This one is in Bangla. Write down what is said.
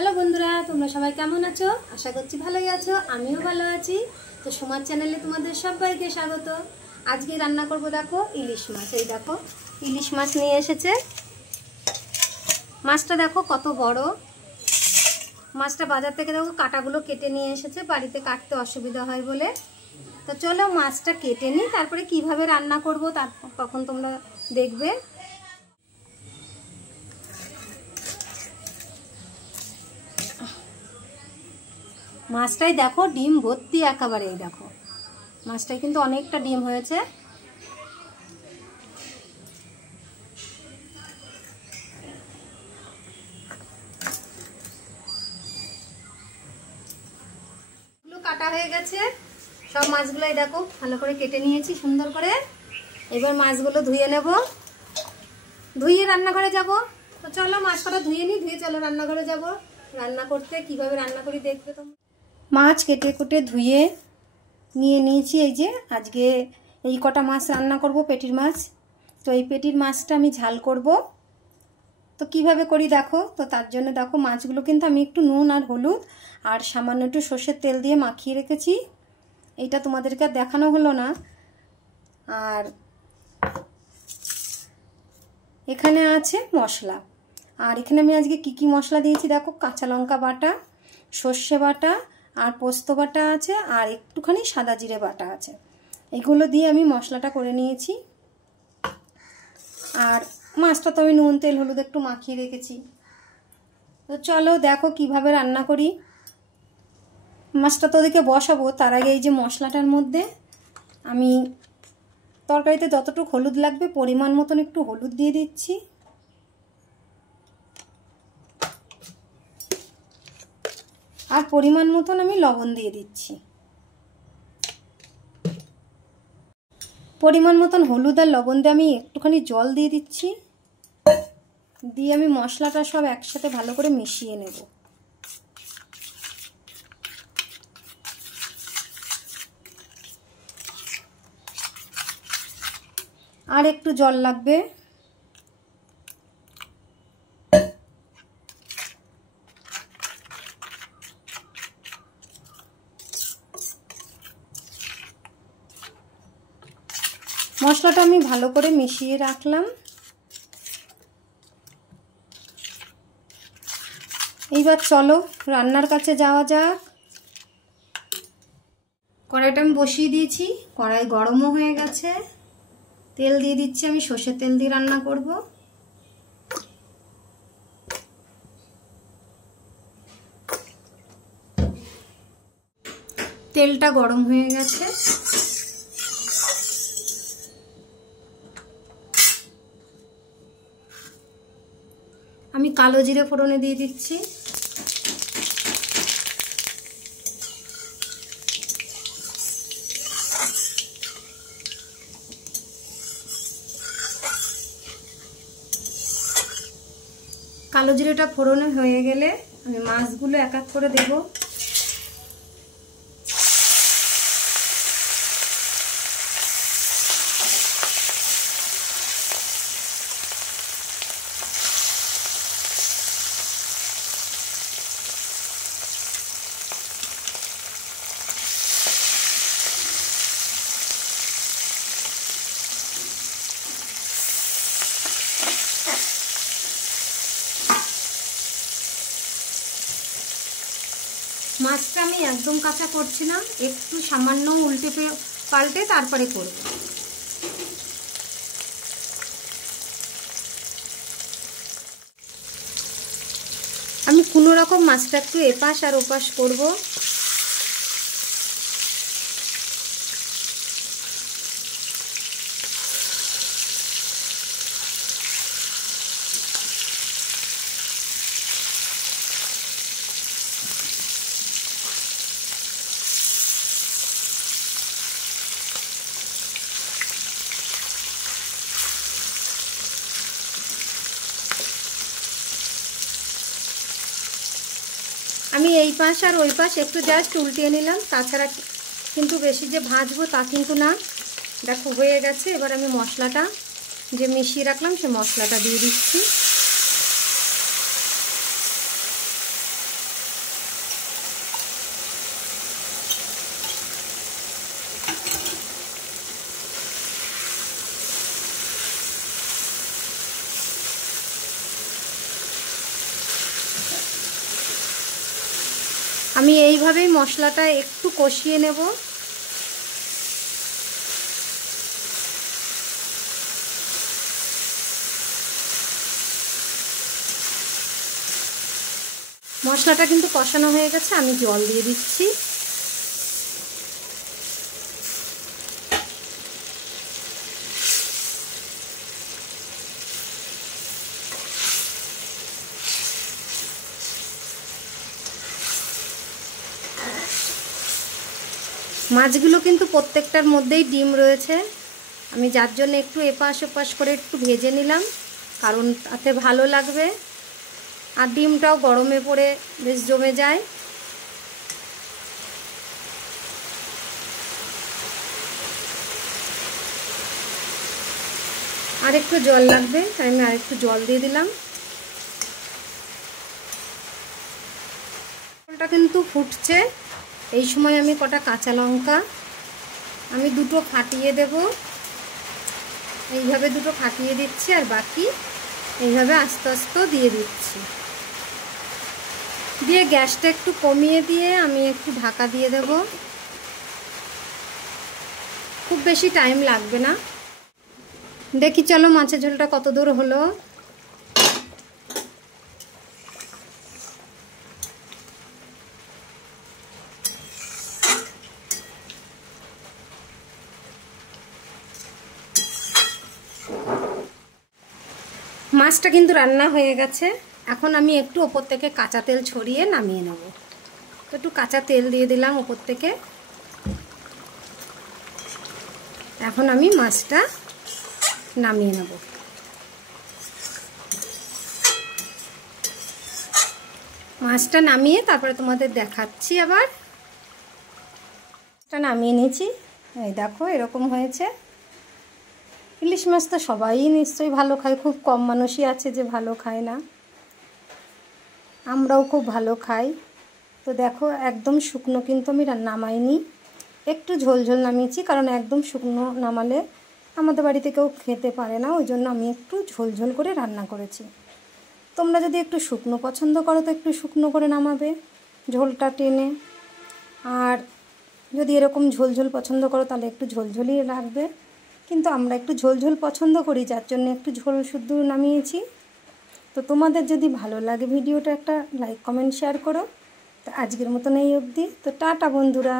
হ্যালো বন্ধুরা, তোমরা সবাই কেমন আছো? আশা করছি ভালোই আছো। আমিও ভালো আছি। তো সোমার চ্যানেলে তোমাদের সবাইকে স্বাগত। আজকে রান্না করব দেখো ইলিশ মাছ। এই দেখো ইলিশ মাছ নিয়ে এসেছে। মাছটা দেখো কত বড়। মাছটা বাজার থেকে দেখো কাঁটাগুলো কেটে নিয়ে এসেছে, বাড়িতে কাটতে অসুবিধা হয় বলে। তো চলো মাছটা কেটে নিই, তারপরে কিভাবে রান্না করব তখন তোমরা দেখবে। মাছটাই দেখো ডিম ভর্তি একেবারে। এই দেখো মাছটাই কিন্তু অনেকটা ডিম হয়েছে। কাটা হয়ে গেছে সব মাছগুলোই দেখো ভালো করে কেটে নিয়েছি সুন্দর করে। এবার মাছগুলো ধুয়ে নেব, ধুয়ে রান্নাঘরে যাব। তো চলো মাছ কটা ধুয়ে নিই, ধুয়ে চলো রান্নাঘরে যাব। রান্না করতে কিভাবে রান্না করি দেখবে তোমরা। মাছ কেটে কুটে ধুয়ে নিয়ে নিয়েছি। এই যে আজকে এই কটা মাছ রান্না করব, পেটির মাছ। তো এই পেটির মাছটা আমি ঝাল করব। তো কিভাবে করি দেখো। তো তার জন্য দেখো মাছগুলো কিন্তু আমি একটু নুন আর হলুদ আর সামান্য একটু সর্ষের তেল দিয়ে মাখিয়ে রেখেছি। এইটা তোমাদেরকে দেখানো হলো না। আর এখানে আছে মশলা। আর এখানে আমি আজকে কি কি মশলা দিয়েছি দেখো। কাঁচা লঙ্কা বাটা, সর্ষে বাটা আর পোস্ত বাটা আছে, আর একটুখানি সাদা জিরে বাটা আছে। এগুলো দিয়ে আমি মশলাটা করে নিয়েছি। আর মাছটা তো আমি নুন তেল হলুদ একটু মাখিয়ে রেখেছি। তো চলো দেখো কিভাবে রান্না করি। মাছটা তো ওদিকে বসাবো, তার আগে এই যে মশলাটার মধ্যে আমি তরকারিতে যতটুকু হলুদ লাগবে পরিমাণ মতন একটু হলুদ দিয়ে দিচ্ছি। আর পরিমাণ মতন আমি লবণ দিয়ে দিচ্ছি। পরিমাণ মতন হলুদ আর লবণ দিয়ে আমি একটুখানি জল দিয়ে দিচ্ছি। দিয়ে আমি মশলাটা সব একসাথে ভালো করে মিশিয়ে নেব। আর একটু জল লাগবে। মশলাটা আমি ভালো করে মিশিয়ে রাখলাম। এইবার চলো রান্নার কাছে যাওয়া যাক। কড়াইটা আমি বসিয়ে দিয়েছি, কড়াই গরমও হয়ে গেছে। তেল দিয়ে দিচ্ছি, আমি সর্ষের তেল দিয়ে রান্না করব। তেলটা গরম হয়ে গেছে। আমি কালো জিরে ফোড়নে দিয়ে দিচ্ছি। কালো জিরেটা ফোড়নে হয়ে গেলে আমি মাছগুলো এক এক করে দেব। মাছটা আমি একদম কাঁচা করছি না, একটু সামান্য উল্টে পাল্টে তারপরে করব। আমি কোনো রকম মাছটা একটু এপাশ আর ওপাশ করব। আমি এই পাশ আর ওই পাশ একটু জাস্ট উল্টিয়ে নিলাম, তাছাড়া কিন্তু বেশি যে ভাজবো তা কিন্তু না। দেখো হয়ে গেছে। এবার আমি মশলাটা যে মিশিয়ে রাখলাম সে মশলাটা দিয়ে দিচ্ছি। আমি এইভাবেই মশলাটা একটু কষিয়ে নেব। মশলাটা কিন্তু কষানো হয়ে গেছে, আমি জল দিয়ে দিচ্ছি। মাছগুলো কিন্তু প্রত্যেকটার মধ্যেই ডিম রয়েছে, আমি যার জন্য একটু এপাশ ওপাশ করে একটু ভেজে নিলাম, কারণ তাতে ভালো লাগবে। আর ডিমটাও গরমে পড়ে বেশ জমে যায়। আর একটু জল লাগবে, তাই আমি আর একটু জল দিয়ে দিলাম। জলটা কিন্তু ফুটছে, এই সময় আমি কটা কাঁচা লঙ্কা আমি দুটো ফাটিয়ে দেব। এইভাবে দুটো ফাটিয়ে দিচ্ছি, আর বাকি এইভাবে আস্তে আস্তে দিয়ে দিচ্ছি। দিয়ে গ্যাসটা একটু কমিয়ে দিয়ে আমি একটু ঢাকা দিয়ে দেব। খুব বেশি টাইম লাগবে না। দেখি চলো মাছের ঝোলটা কত দূর হলো। মাছটা কিন্তু রান্না হয়ে গেছে। এখন আমি একটু ওপর থেকে কাঁচা তেল ছড়িয়ে নামিয়ে নেব। তো একটু কাঁচা তেল দিয়ে দিলাম ওপর থেকে। এখন আমি মাছটা নামিয়ে নেব। মাছটা নামিয়ে তারপরে তোমাদের দেখাচ্ছি। আবার মাছটা নামিয়ে নিয়েছি, এই দেখো এরকম হয়েছে। ইলিশ মাছ তো সবাই নিশ্চয়ই ভালো খায়, খুব কম মানুষই আছে যে ভালো খায় না। আমরাও খুব ভালো খাই। তো দেখো একদম শুকনো কিন্তু আমি নামাইনি, একটু ঝোল ঝোল নামিয়েছি, কারণ একদম শুকনো নামালে আমাদের বাড়িতে কেউ খেতে পারে না, ওই জন্য আমি একটু ঝোল ঝোল করে রান্না করেছি। তোমরা যদি একটু শুকনো পছন্দ করো তো একটু শুকনো করে নামাবে ঝোলটা টেনে, আর যদি এরকম ঝোল ঝোল পছন্দ করো তাহলে একটু ঝোলঝোলই রাখবে। কিন্তু আমরা একটু ঝোল ঝোল পছন্দ করি, যার জন্য একটু ঝোল শুদ্ধ নামিয়েছি। তো তোমাদের যদি ভালো লাগে ভিডিওটা একটা লাইক কমেন্ট শেয়ার করো। তো আজকের মতন এই অবধি। তো টাটা বন্ধুরা।